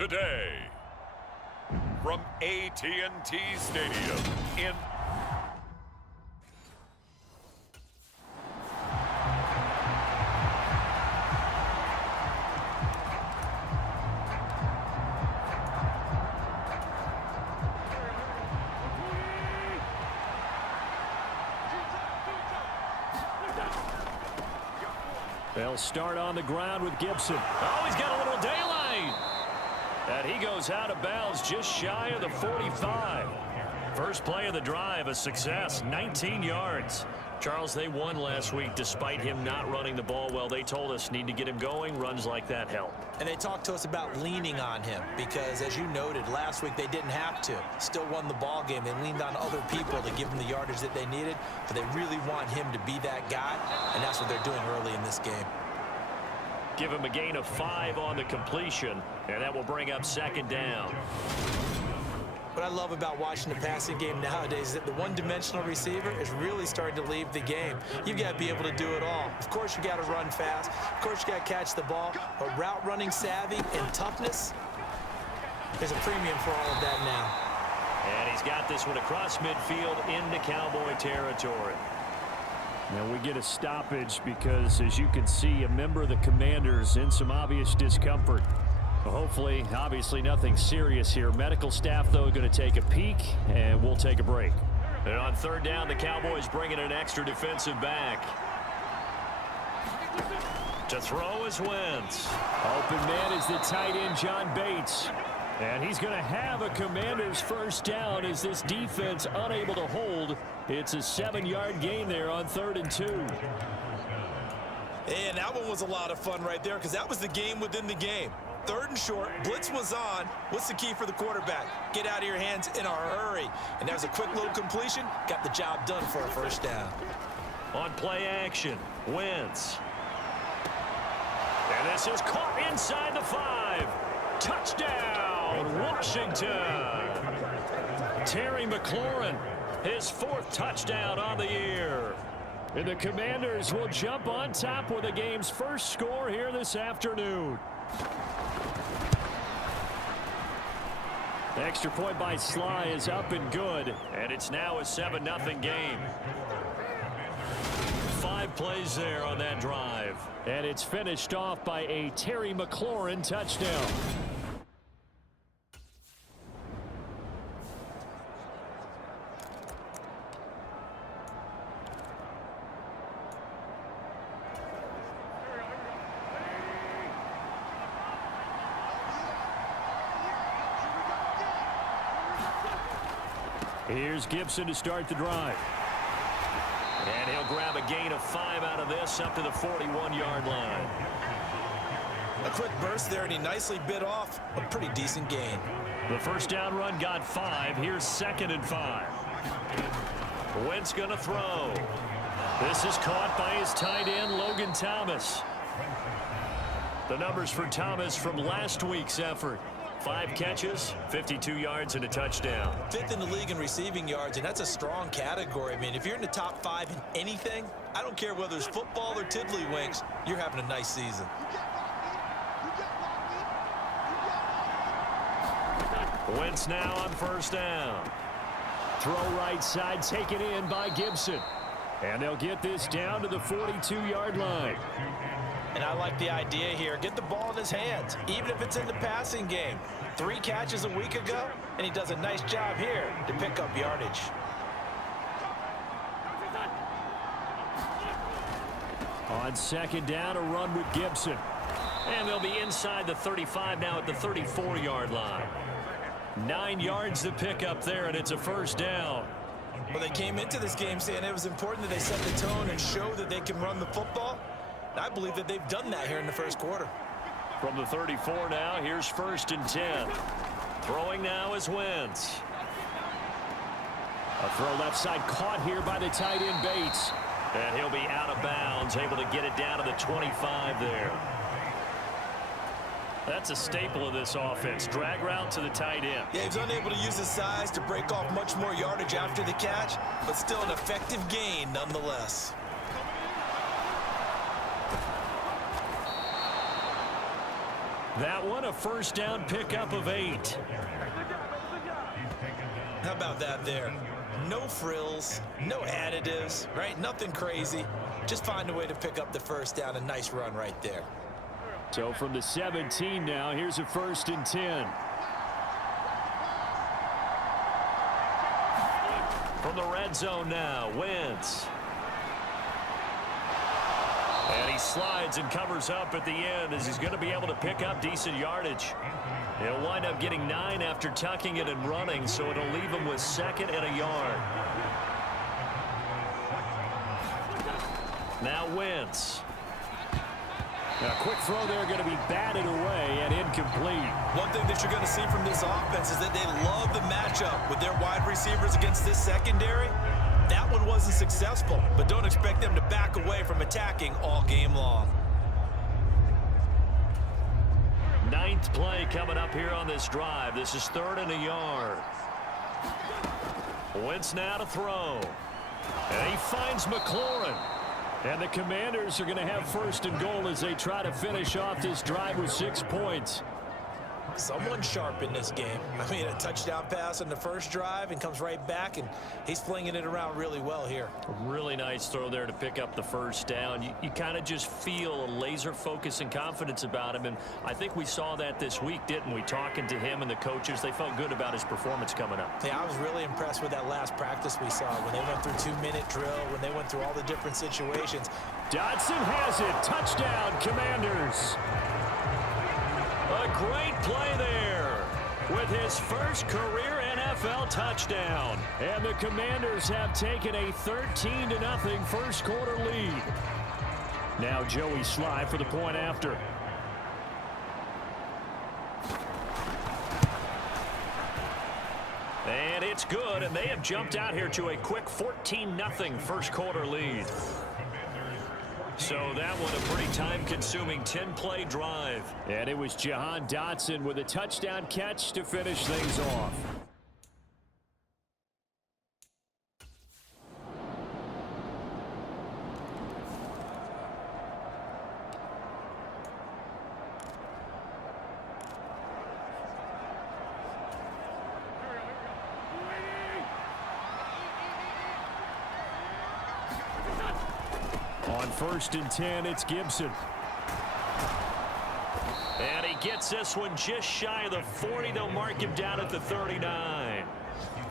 today. From AT&T Stadium in They'll start on the ground with Gibson. Oh, he's got a little daylight. And he goes out of bounds just shy of the 45. First play of the drive, a success, 19 yards. Charles, they won last week despite him not running the ball well. They told us need to get him going. Runs like that help. And they talked to us about leaning on him because, as you noted, last week they didn't have to. Still won the ball game. They leaned on other people to give them the yardage that they needed, but they really want him to be that guy, and that's what they're doing early in this game. Give him a gain of 5 on the completion, and that will bring up second down. What I love about watching the passing game nowadays is that the one-dimensional receiver is really starting to leave the game. You've got to be able to do it all. Of course, you got to run fast. Of course, you got to catch the ball. But route running savvy and toughness, there's a premium for all of that now. And he's got this one across midfield into Cowboy territory. Now we get a stoppage because, as you can see, a member of the Commanders in some obvious discomfort. Hopefully, obviously nothing serious here. Medical staff, though, going to take a peek, and we'll take a break. And on third down, the Cowboys bringing an extra defensive back. To throw is Wentz. Open man is the tight end, John Bates. And he's going to have a Commanders first down as this defense unable to hold. It's a 7-yard gain there on 3rd and 2. And that one was a lot of fun right there because that was the game within the game. 3rd and short, blitz was on. What's the key for the quarterback? Get out of your hands in a hurry. And that was a quick little completion. Got the job done for a first down. On play action, Wentz. And this is caught inside the 5. Touchdown, Washington. Terry McLaurin, his 4th touchdown on the year. And the Commanders will jump on top with the game's first score here this afternoon. The extra point by Sly is up and good, and it's now a 7-0 game. 5 plays there on that drive, and it's finished off by a Terry McLaurin touchdown. Here's Gibson to start the drive. And he'll grab a gain of 5 out of this up to the 41-yard line. A quick burst there, and he nicely bit off a pretty decent gain. The first down run got 5. Here's 2nd and 5. Wentz going to throw. This is caught by his tight end, Logan Thomas. The numbers for Thomas from last week's effort. 5 catches, 52 yards, and a touchdown. 5th in the league in receiving yards, and that's a strong category. I mean, if you're in the top 5 in anything, I don't care whether it's football or tiddlywinks, you're having a nice season. Wentz now on first down. Throw right side, taken in by Gibson. And they'll get this down to the 42-yard line. And I like the idea here. Get the ball in his hands, even if it's in the passing game. 3 catches a week ago, and he does a nice job here to pick up yardage. On second down, a run with Gibson. And they'll be inside the 35 now at the 34-yard line. 9 yards to pick up there, and it's a first down. Well, they came into this game saying it was important that they set the tone and show that they can run the football. I believe that they've done that here in the first quarter. From the 34 now, here's 1st and 10. Throwing now is Wentz. A throw left side caught here by the tight end Bates. And he'll be out of bounds, able to get it down to the 25 there. That's a staple of this offense. Drag route to the tight end. Yeah, he's unable to use his size to break off much more yardage after the catch, but still an effective gain nonetheless. That one a first down pickup of 8. How about that there? No frills, no additives, right? Nothing crazy. Just find a way to pick up the first down. A nice run right there. So from the 17 now, here's a 1st and 10. From the red zone now, Wentz. And he slides and covers up at the end as he's going to be able to pick up decent yardage. He'll wind up getting 9 after tucking it and running, so it'll leave him with 2nd and a yard. Now Wentz. A quick throw there going to be batted away and incomplete. One thing that you're going to see from this offense is that they love the matchup with their wide receivers against this secondary. That one wasn't successful, but don't expect them to back away from attacking all game long. 9th play coming up here on this drive. This is 3rd and a yard. Wentz now to throw. And he finds McLaurin. And the Commanders are going to have 1st and goal as they try to finish off this drive with 6 points. Someone sharp in this game. I mean, a touchdown pass on the first drive and comes right back, and he's flinging it around really well here. A really nice throw there to pick up the first down. You kind of just feel a laser focus and confidence about him, and I think we saw that this week, didn't we? Talking to him and the coaches, they felt good about his performance coming up. Yeah, I was really impressed with that last practice we saw when they went through 2-minute drill, when they went through all the different situations. Dodson has it. Touchdown, Commanders. A great play there with his first career NFL touchdown. And the Commanders have taken a 13-0 first quarter lead. Now Joey Sly for the point after. And it's good, and they have jumped out here to a quick 14-0 first quarter lead. So that one a pretty time-consuming 10-play drive. And it was Jahan Dotson with a touchdown catch to finish things off. On 1st and 10, it's Gibson. And he gets this one just shy of the 40. They'll mark him down at the 39.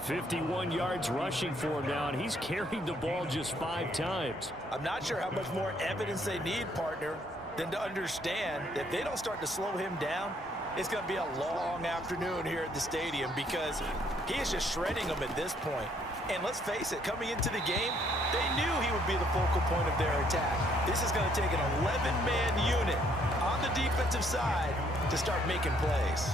51 yards rushing for him now, and he's carried the ball just 5 times. I'm not sure how much more evidence they need, partner, than to understand that if they don't start to slow him down, it's going to be a long afternoon here at the stadium because he is just shredding them at this point. And let's face it, coming into the game, they knew he would be the focal point of their attack. This is going to take an 11-man unit on the defensive side to start making plays.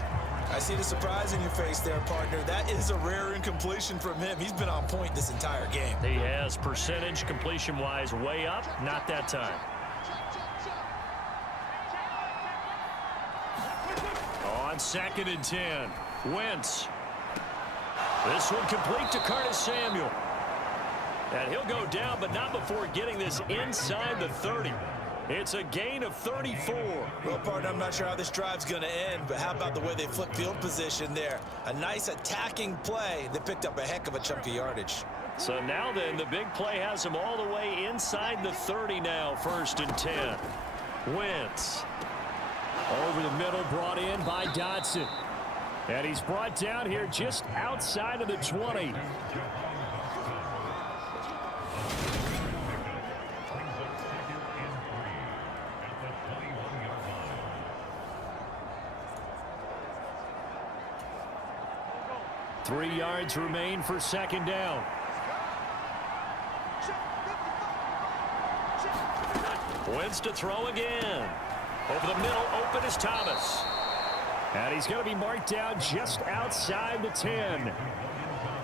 I see the surprise in your face there, partner. That is a rare incompletion from him. He's been on point this entire game. He has percentage completion-wise way up. Not that time. On 2nd and 10, Wentz. This one complete to Curtis Samuel. And he'll go down, but not before getting this inside the 30. It's a gain of 34. Well, partner, I'm not sure how this drive's going to end, but how about the way they flip field position there? A nice attacking play that picked up a heck of a chunk of yardage. So now then, the big play has him all the way inside the 30 now, 1st and 10. Wentz. Over the middle, brought in by Dotson. And he's brought down here just outside of the 20. Three yards remain for 2nd down. Wentz to throw again. Over the middle, open is Thomas. And he's going to be marked down just outside the 10.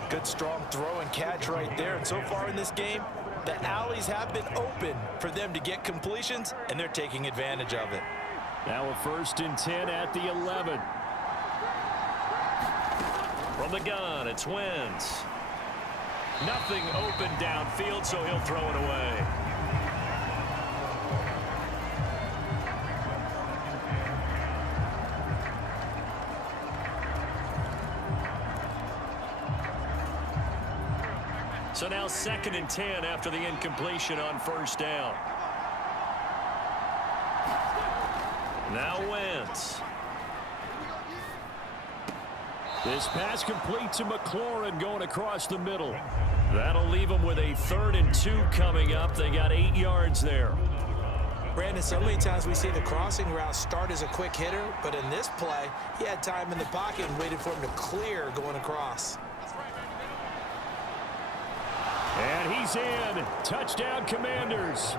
Good, strong throw and catch right there. And so far in this game, the alleys have been open for them to get completions, and they're taking advantage of it. Now a 1st and 10 at the 11. From the gun, it's Wentz. Nothing open downfield, so he'll throw it away. So now 2nd and 10 after the incompletion on first down. Now Wentz. This pass complete to McLaurin going across the middle. That'll leave them with a 3rd and 2 coming up. They got 8 yards there. Brandon, so many times we see the crossing route start as a quick hitter, but in this play, he had time in the pocket and waited for him to clear going across. And he's in. Touchdown, Commanders.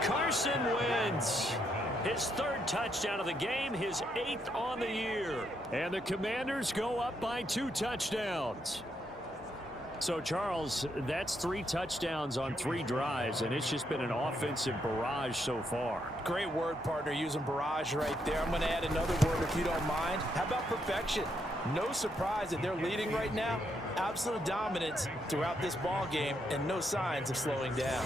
Carson Wentz. His 3rd touchdown of the game, his 8th on the year. And the Commanders go up by 2 touchdowns. So, Charles, that's 3 touchdowns on 3 drives, and it's just been an offensive barrage so far. Great word, partner, using barrage right there. I'm going to add another word if you don't mind. How about perfection? No surprise that they're leading right now. Absolute dominance throughout this ball game and no signs of slowing down.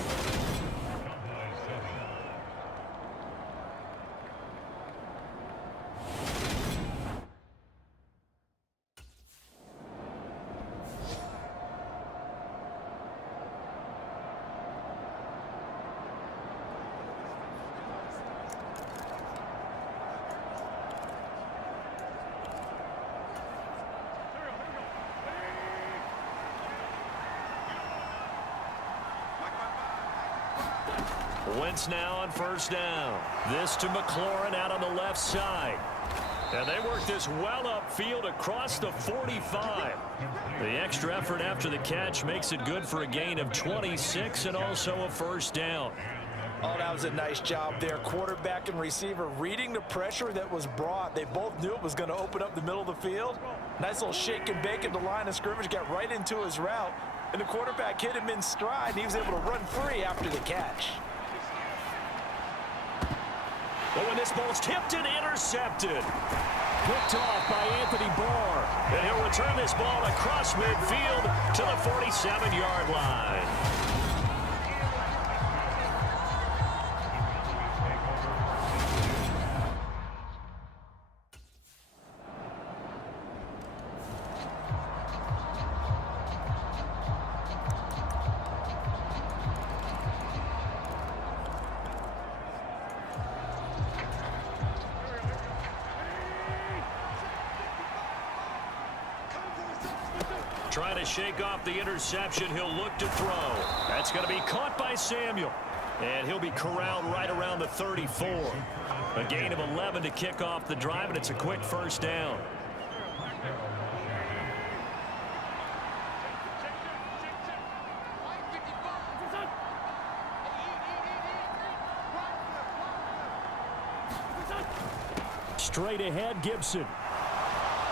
Wentz now on first down. This to McLaurin out on the left side. And they work this well upfield across the 45. The extra effort after the catch makes it good for a gain of 26 and also a first down. Oh, that was a nice job there. Quarterback and receiver reading the pressure that was brought. They both knew it was going to open up the middle of the field. Nice little shake and bake at the line of scrimmage. Got right into his route. And the quarterback hit him in stride. And he was able to run free after the catch. But when this ball's tipped and intercepted. Picked off by Anthony Barr. And he'll return this ball across midfield to the 47-yard line. Trying to shake off the interception. He'll look to throw. That's going to be caught by Samuel. And he'll be corralled right around the 34. A gain of 11 to kick off the drive, and it's a quick first down. Straight ahead, Gibson.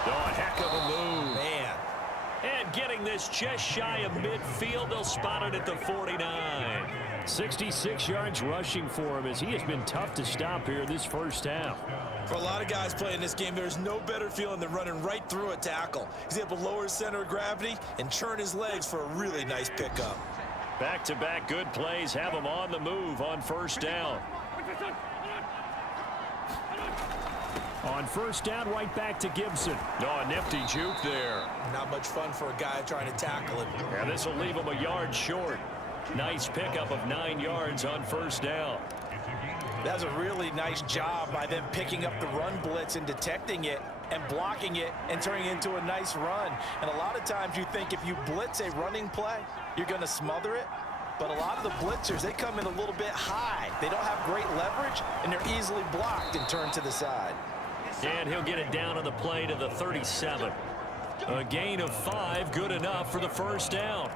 Oh, a heck of a move. Man. And getting this just shy of midfield, they'll spot it at the 49. 66 yards rushing for him as he has been tough to stop here this first half. For a lot of guys playing this game, there's no better feeling than running right through a tackle. He's able to lower his center of gravity and churn his legs for a really nice pickup. Back-to-back good plays have him on the move on first down. On first down, right back to Gibson. Oh, a nifty juke there. Not much fun for a guy trying to tackle him. And this will leave him a yard short. Nice pickup of 9 yards on first down. That's a really nice job by them picking up the run blitz and detecting it and blocking it and turning it into a nice run. And a lot of times you think if you blitz a running play, you're going to smother it. But a lot of the blitzers, they come in a little bit high. They don't have great leverage, and they're easily blocked and turned to the side. And he'll get it down on the play to the 37. A gain of 5, good enough for the first down.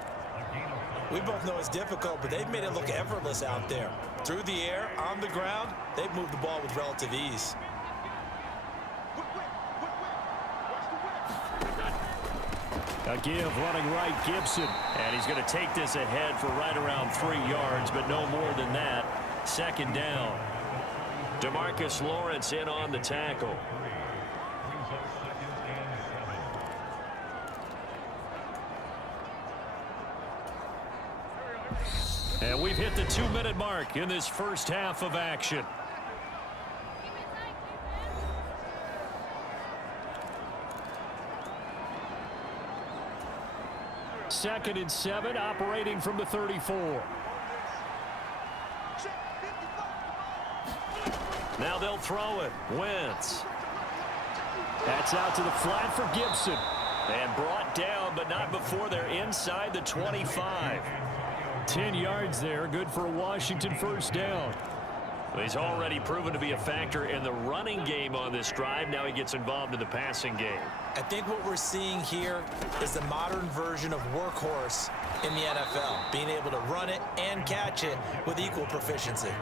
We both know it's difficult, but they've made it look effortless out there. Through the air, on the ground, they've moved the ball with relative ease. A give running right, Gibson. And he's going to take this ahead for right around 3 yards, but no more than that. Second down. DeMarcus Lawrence in on the tackle. And we've hit the 2-minute mark in this first half of action. 2nd and 7, operating from the 34. Now they'll throw it. Wentz. That's out to the flat for Gibson. And brought down, but not before they're inside the 25. 10 yards there, good for a Washington first down. He's already proven to be a factor in the running game on this drive. Now he gets involved in the passing game. I think what we're seeing here is the modern version of workhorse in the NFL, being able to run it and catch it with equal proficiency.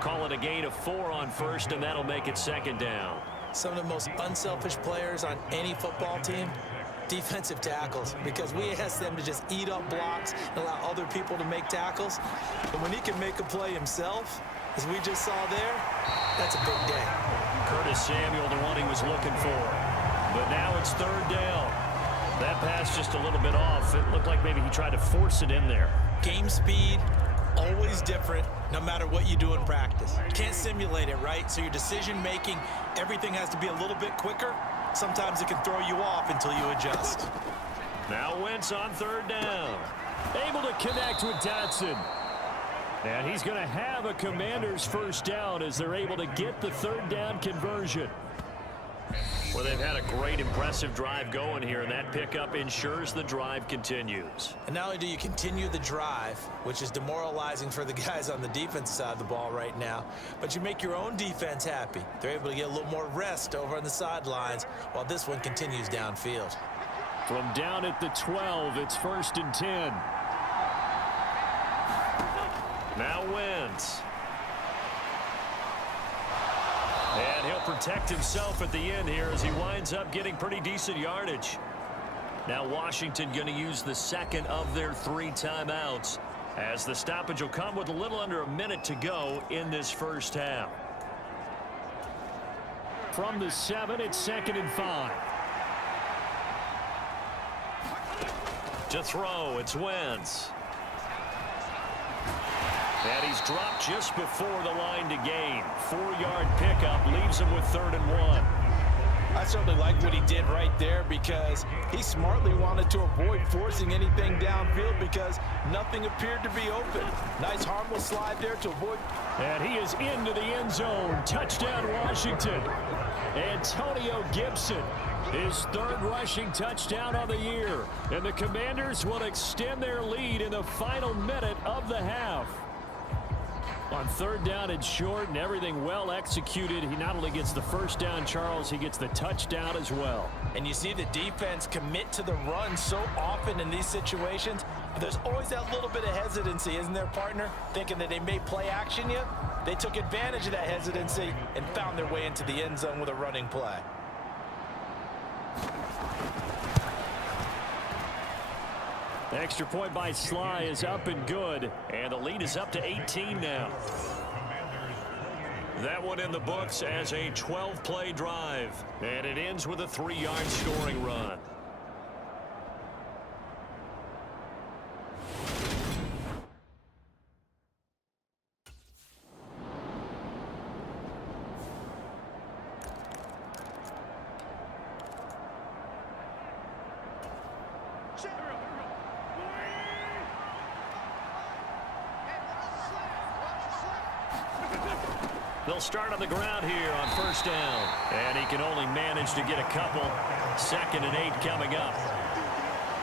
Call it a gain of 4 on first, and that'll make it 2nd down. Some of the most unselfish players on any football team, defensive tackles, because we ask them to just eat up blocks and allow other people to make tackles. But when he can make a play himself, as we just saw there, that's a big day. Curtis Samuel, the one he was looking for. But now it's 3rd down. That pass just a little bit off. It looked like maybe he tried to force it in there. Game speed, always different, no matter what you do in practice. Can't simulate it, right? So your decision-making, everything has to be a little bit quicker. Sometimes it can throw you off until you adjust. Now Wentz on 3rd down. Able to connect with Dotson. And he's going to have a Commanders first down as they're able to get the 3rd down conversion. Well, they've had a great, impressive drive going here, and that pickup ensures the drive continues. And not only do you continue the drive, which is demoralizing for the guys on the defensive side of the ball right now, but you make your own defense happy. They're able to get a little more rest over on the sidelines while this one continues downfield. From down at the 12, it's 1st and 10. Now Wentz. And he'll protect himself at the end here as he winds up getting pretty decent yardage. Now Washington going to use the 2nd of their 3 timeouts, as the stoppage will come with a little under a minute to go in this first half. From the 7, it's 2nd and 5. To throw, it's Wentz. And he's dropped just before the line to gain. 4-yard pickup leaves him with 3rd and 1. I certainly like what he did right there, because he smartly wanted to avoid forcing anything downfield because nothing appeared to be open. Nice harmless slide there to avoid. And he is into the end zone. Touchdown Washington. Antonio Gibson, his 3rd rushing touchdown of the year. And the Commanders will extend their lead in the final minute of the half. On 3rd down and short, and everything well executed. He not only gets the first down, Charles, he gets the touchdown as well. And you see the defense commit to the run so often in these situations. But there's always that little bit of hesitancy, isn't there, partner? Thinking that they may play action you. They took advantage of that hesitancy and found their way into the end zone with a running play. The extra point by Sly is up and good, and the lead is up to 18 now. That one in the books as a 12-play drive, and it ends with a 3-yard scoring run. They'll start on the ground here on 1st down. And he can only manage to get a couple. 2nd and 8 coming up.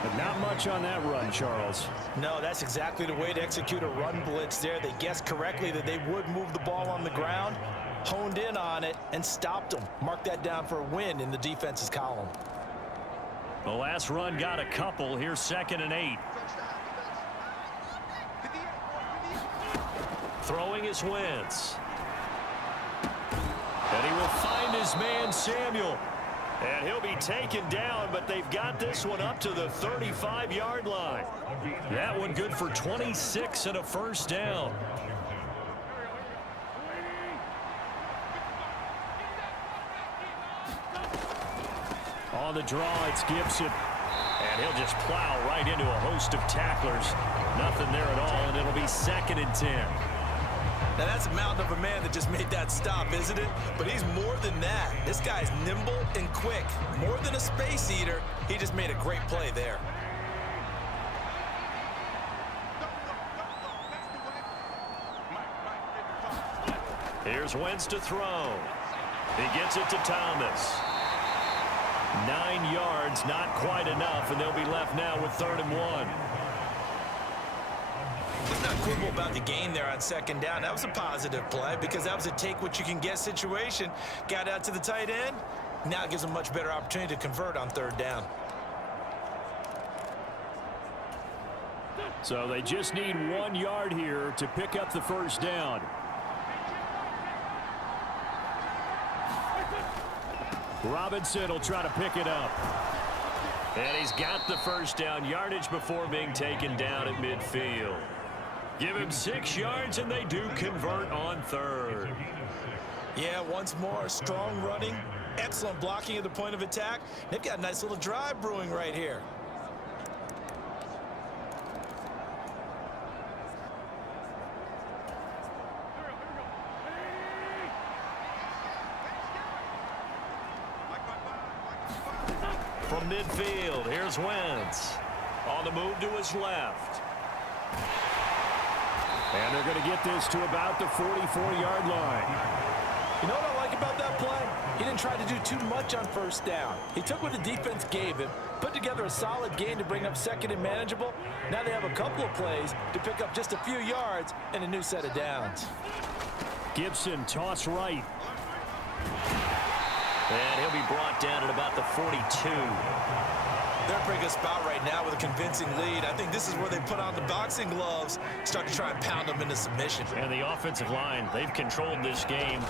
But not much on that run, Charles. No, that's exactly the way to execute a run blitz there. They guessed correctly that they would move the ball on the ground, honed in on it, and stopped them. Mark that down for a win in the defense's column. The last run got a couple. Here's 2nd and 8. Throwing is Wentz. And he will find his man, Samuel. And he'll be taken down, but they've got this one up to the 35-yard line. That one good for 26 and a first down. On the draw, it's Gibson. And he'll just plow right into a host of tacklers. Nothing there at all, and it'll be 2nd and 10. Now that's a mountain of a man that just made that stop, isn't it? But he's more than that. This guy's nimble and quick. More than a space eater, he just made a great play there. Here's Wentz to throw. He gets it to Thomas. 9 yards, not quite enough, and they'll be left now with 3rd and 1. Let's not quibble about the gain there on 2nd down. That was a positive play because that was a take-what-you-can-get situation. Got out to the tight end. Now it gives them a much better opportunity to convert on 3rd down. So they just need 1 yard here to pick up the 1st down. Robinson will try to pick it up. And he's got the 1st down yardage before being taken down at midfield. Give him 6 yards, and they do convert on 3rd. Yeah, once more, strong running, excellent blocking at the point of attack. They've got a nice little drive brewing right here. From midfield, here's Wentz. On the move to his left. And they're going to get this to about the 44-yard line. You know what I like about that play? He didn't try to do too much on 1st down. He took what the defense gave him, put together a solid gain to bring up 2nd and manageable. Now they have a couple of plays to pick up just a few yards and a new set of downs. Gibson toss right. And he'll be brought down at about the 42. They're in a pretty good spot right now with a convincing lead. I think this is where they put on the boxing gloves, start to try and pound them into submission. And the offensive line, they've controlled this game.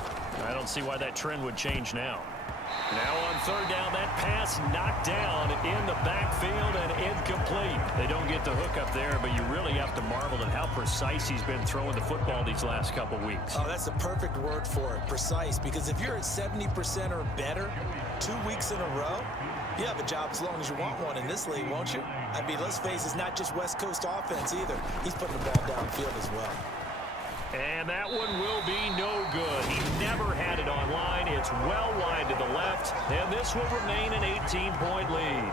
I don't see why that trend would change now. Now on 3rd down, that pass knocked down in the backfield and incomplete. They don't get the hook up there, but you really have to marvel at how precise he's been throwing the football these last couple weeks. Oh, that's the perfect word for it, precise, because if you're at 70% or better 2 weeks in a row, you have a job as long as you want one in this league, won't you? I mean, let's face it, it's not just West Coast offense either. He's putting the ball downfield as well. And that one will be no good. He never had it on line. It's well wide to the left, and this will remain an 18-point lead.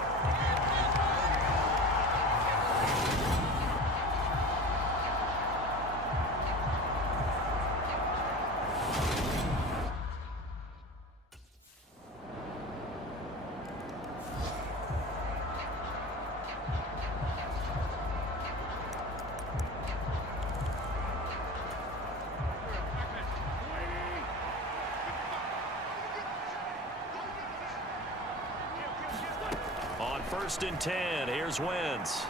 On 1st and 10, here's Wentz.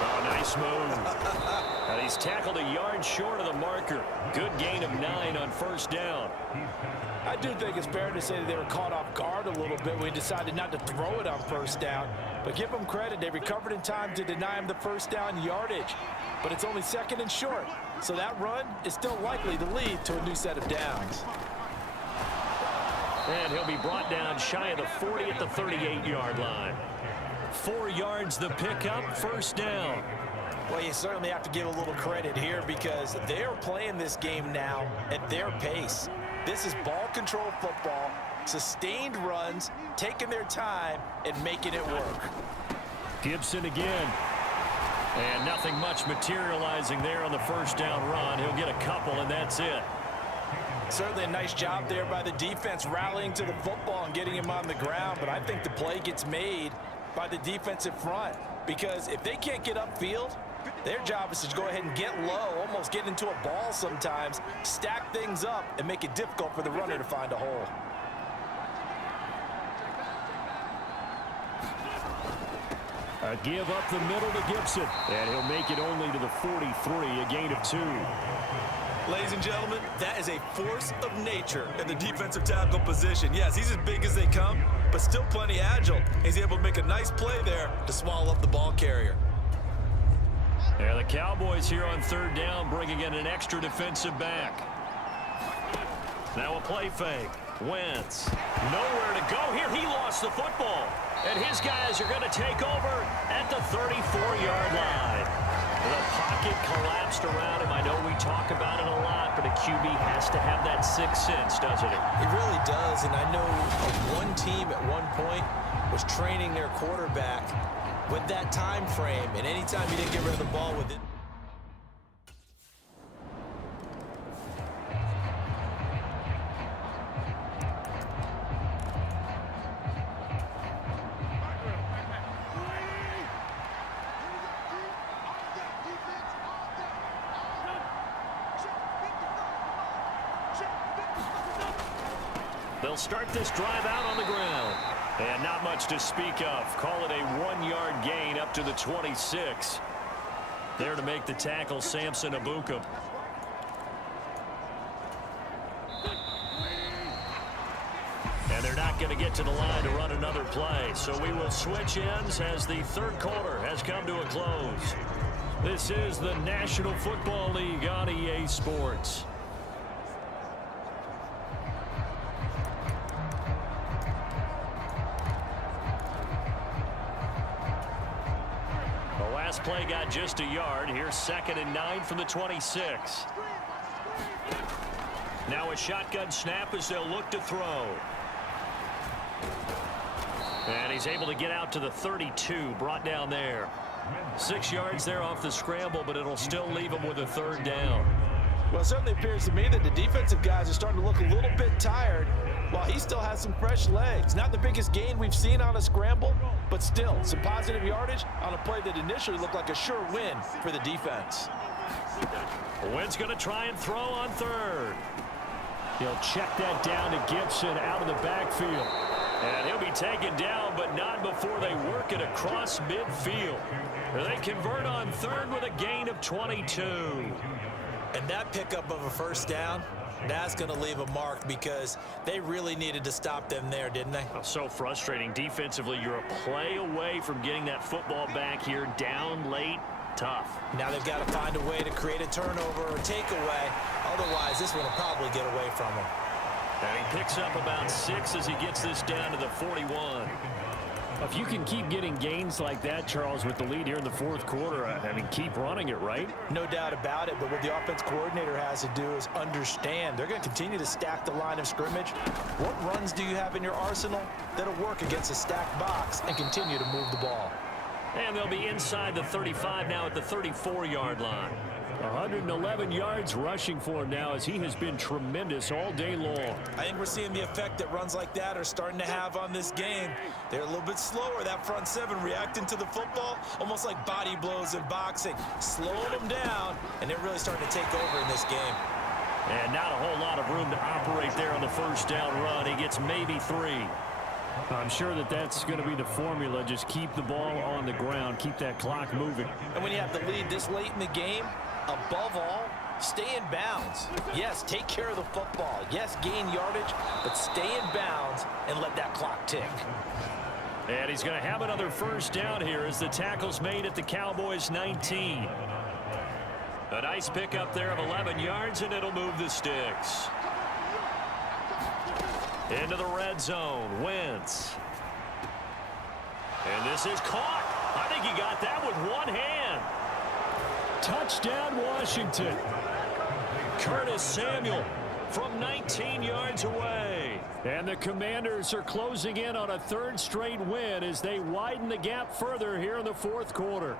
Oh, nice move. And he's tackled a yard short of the marker. Good gain of 9 on 1st down. I do think it's fair to say that they were caught off guard a little bit when he decided not to throw it on 1st down. But give them credit, they recovered in time to deny him the 1st down yardage. But it's only 2nd and short, so that run is still likely to lead to a new set of downs. And he'll be brought down shy of the 40 at the 38-yard line. 4 yards the pickup, 1st down. Well, you certainly have to give a little credit here because they're playing this game now at their pace. This is ball control football, sustained runs, taking their time, and making it work. Gibson again. And nothing much materializing there on the 1st down run. He'll get a couple, and that's it. Certainly a nice job there by the defense rallying to the football and getting him on the ground, but I think the play gets made by the defensive front because if they can't get upfield, their job is to go ahead and get low, almost get into a ball sometimes, stack things up, and make it difficult for the runner to find a hole. A give up the middle to Gibson, and he'll make it only to the 43, a gain of 2. Ladies and gentlemen, that is a force of nature in the defensive tackle position. Yes, he's as big as they come, but still plenty agile. He's able to make a nice play there to swallow up the ball carrier. Yeah, the Cowboys here on 3rd down bringing in an extra defensive back. Now a play fake. Wentz. Nowhere to go here. He lost the football. And his guys are going to take over at the 34-yard line. The pocket collapsed around him. I know we talk about it a lot, but a QB has to have that sixth sense, doesn't it? It really does, and I know one team at one point was training their quarterback with that time frame, and anytime he didn't get rid of the ball within They'll start this drive out on the ground. And not much to speak of. Call it a 1-yard gain up to the 26. There to make the tackle, Samson Abuka. And they're not going to get to the line to run another play. So we will switch ends as the third quarter has come to a close. This is the National Football League on EA Sports. The last play got just a yard. Here's 2nd and 9 from the 26. Now a shotgun snap as they'll look to throw. And he's able to get out to the 32, brought down there. 6 yards there off the scramble, but it'll still leave him with a 3rd down. Well, it certainly appears to me that the defensive guys are starting to look a little bit tired while he still has some fresh legs. Not the biggest gain we've seen on a scramble, but still some positive yardage on a play that initially looked like a sure win for the defense. Wynn's going to try and throw on 3rd. He'll check that down to Gibson out of the backfield. And he'll be taken down, but not before they work it across midfield. They convert on 3rd with a gain of 22. And that pickup of a 1st down, that's going to leave a mark because they really needed to stop them there, didn't they? So frustrating. Defensively, you're a play away from getting that football back here down late. Tough. Now they've got to find a way to create a turnover or takeaway. Otherwise, this one will probably get away from them. And he picks up about 6 as he gets this down to the 41. If you can keep getting gains like that, Charles, with the lead here in the 4th quarter, I mean, keep running it, right? No doubt about it, but what the offense coordinator has to do is understand they're going to continue to stack the line of scrimmage. What runs do you have in your arsenal that'll work against a stacked box and continue to move the ball? And they'll be inside the 35 now at the 34-yard line. 111 yards rushing for him now as he has been tremendous all day long. I think we're seeing the effect that runs like that are starting to have on this game. They're a little bit slower, that front 7 reacting to the football, almost like body blows in boxing, slowing them down, and they're really starting to take over in this game. And not a whole lot of room to operate there on the 1st down run. He gets maybe 3. I'm sure that that's going to be the formula. Just keep the ball on the ground, keep that clock moving. And when you have the lead this late in the game, above all, stay in bounds. Yes, take care of the football. Yes, gain yardage, but stay in bounds and let that clock tick. And he's going to have another 1st down here as the tackle's made at the Cowboys 19. A nice pickup there of 11 yards, and it'll move the sticks. Into the red zone, Wentz. And this is caught. I think he got that with one hand. Touchdown, Washington. Curtis Samuel from 19 yards away. And the Commanders are closing in on a 3rd straight win as they widen the gap further here in the 4th quarter.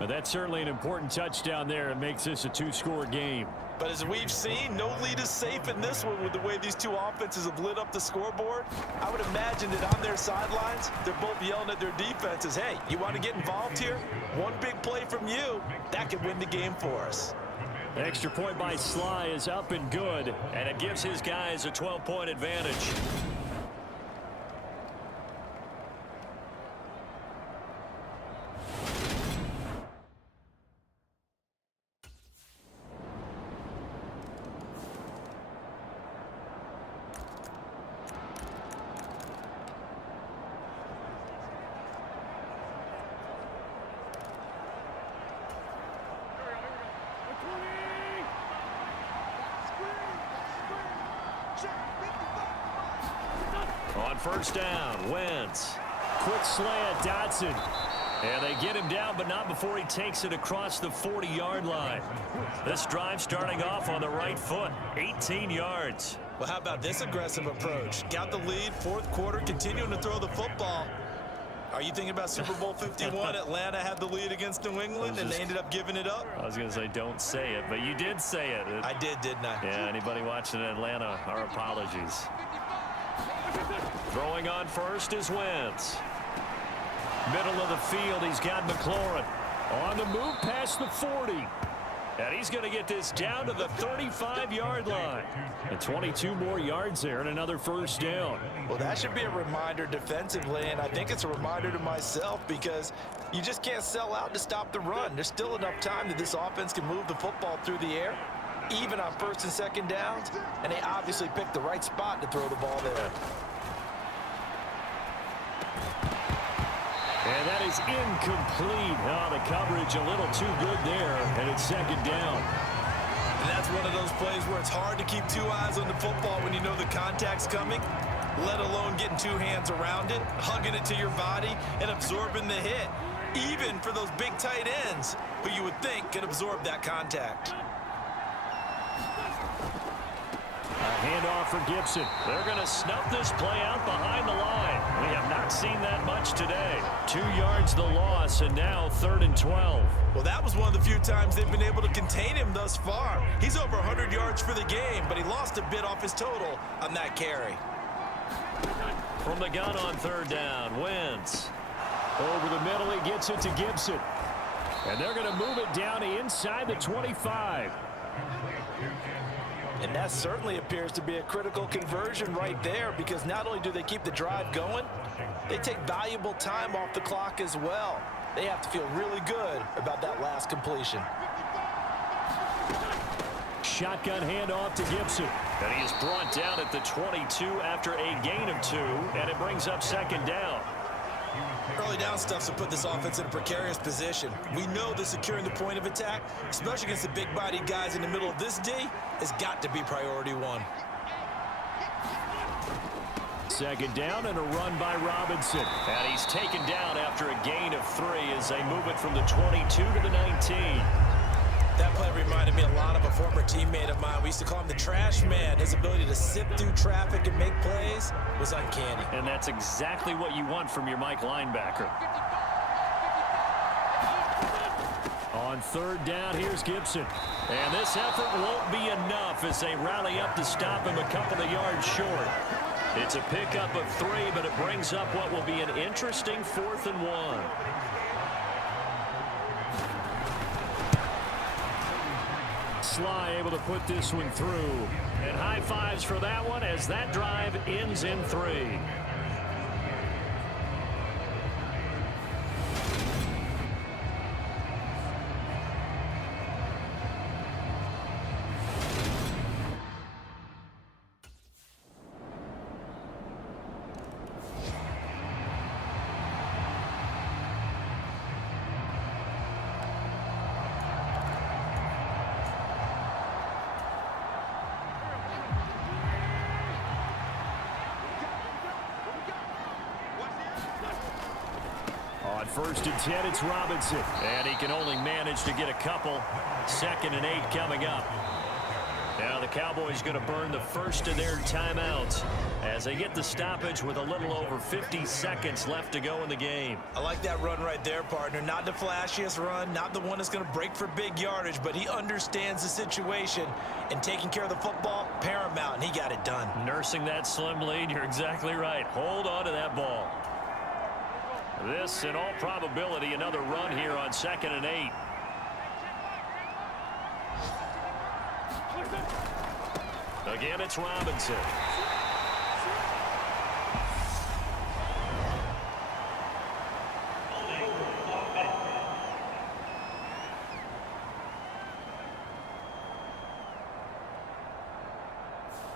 But that's certainly an important touchdown there. It makes this a 2-score game. But as we've seen, no lead is safe in this one with the way these two offenses have lit up the scoreboard. I would imagine that on their sidelines, they're both yelling at their defenses, hey, you want to get involved here? One big play from you, that could win the game for us. The extra point by Sly is up and good, and it gives his guys a 12-point advantage. On 1st down, Wentz. Quick slant, Dotson. And they get him down, but not before he takes it across the 40-yard line. This drive starting off on the right foot, 18 yards. Well, how about this aggressive approach? Got the lead, 4th quarter, continuing to throw the football. Are you thinking about Super Bowl 51? Atlanta had the lead against New England, and they ended up giving it up? I was going to say don't say it, but you did say it. I did, didn't I? Yeah, anybody watching Atlanta, our apologies. Throwing on 1st is Wentz. Middle of the field, he's got McLaurin. On the move past the 40. And he's going to get this down to the 35-yard line. And 22 more yards there and another first down. Well, that should be a reminder defensively, and I think it's a reminder to myself because you just can't sell out to stop the run. There's still enough time that this offense can move the football through the air, even on first and second downs, and they obviously picked the right spot to throw the ball there. And that is incomplete. Oh, the coverage a little too good there, and it's second down. And that's one of those plays where it's hard to keep two eyes on the football when you know the contact's coming, let alone getting two hands around it, hugging it to your body, and absorbing the hit, even for those big tight ends who you would think could absorb that contact. A handoff for Gibson. They're going to snuff this play out behind the line. We have not seen that much today. 2 yards the loss, and now 3rd and 12. Well, that was one of the few times they've been able to contain him thus far. He's over 100 yards for the game, but he lost a bit off his total on that carry. From the gun on 3rd down, Wentz. Over the middle, he gets it to Gibson. And they're going to move it down to inside the 25. And that certainly appears to be a critical conversion right there, because not only do they keep the drive going, they take valuable time off the clock as well. They have to feel really good about that last completion. Shotgun handoff to Gibson. And he is brought down at the 22 after a gain of 2, and it brings up 2nd down. Early down stuff to put this offense in a precarious position. We know that securing the point of attack, especially against the big-bodied guys in the middle of this D, has got to be priority 1. 2nd down and a run by Robinson. And he's taken down after a gain of 3 as they move it from the 22 to the 19. That play reminded me a lot of a former teammate of mine. We used to call him the trash man. His ability to sift through traffic and make plays was uncanny. And that's exactly what you want from your Mike linebacker. On 3rd down, here's Gibson. And this effort won't be enough as they rally up to stop him a couple of yards short. It's a pickup of 3, but it brings up what will be an interesting 4th and 1. Sly able to put this one through. And high fives for that one as that drive ends in 3. On 1st and 10, it's Robinson. And he can only manage to get a couple. 2nd and 8 coming up. Now the Cowboys going to burn the first of their timeouts as they get the stoppage with a little over 50 seconds left to go in the game. I like that run right there, partner. Not the flashiest run, not the one that's going to break for big yardage, but he understands the situation, and taking care of the football, paramount, and he got it done. Nursing that slim lead, you're exactly right. Hold on to that ball. This, in all probability, another run here on 2nd and 8. Again, it's Robinson.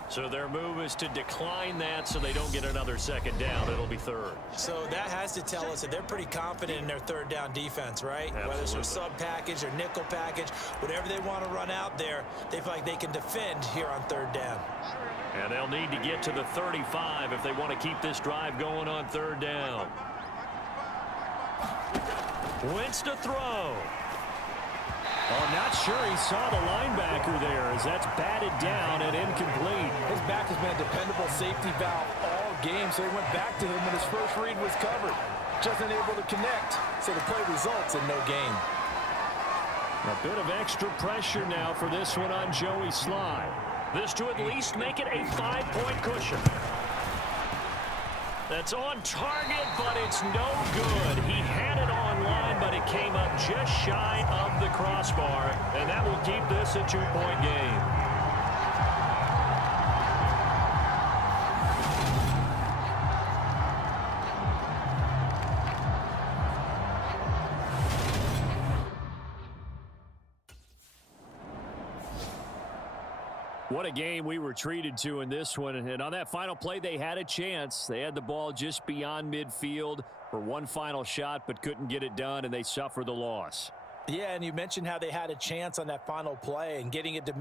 So their move is to decline that so they don't get another 2nd down. It'll be 3rd. So that has to tell us that they're pretty confident in their 3rd down defense, right? Absolutely. Whether it's a sub package or nickel package, whatever they want to run out there, they feel like they can defend here on 3rd down. And they'll need to get to the 35 if they want to keep this drive going on 3rd down. Wentz to throw. Oh, not sure he saw the linebacker there as that's batted down and incomplete. His back has been a dependable safety valve all game, so he went back to him when his first read was covered. Just unable to connect, so the play results in no gain. A bit of extra pressure now for this one on Joey Sly. This to at least make it a 5-point cushion. That's on target, but it's no good. He had it on line, but but it came up just shy of the crossbar, and that will keep this a 2-point game. What a game we were treated to in this one. And on that final play, they had a chance. They had the ball just beyond midfield for one final shot, but couldn't get it done, and they suffered the loss. Yeah, and you mentioned how they had a chance on that final play and getting it to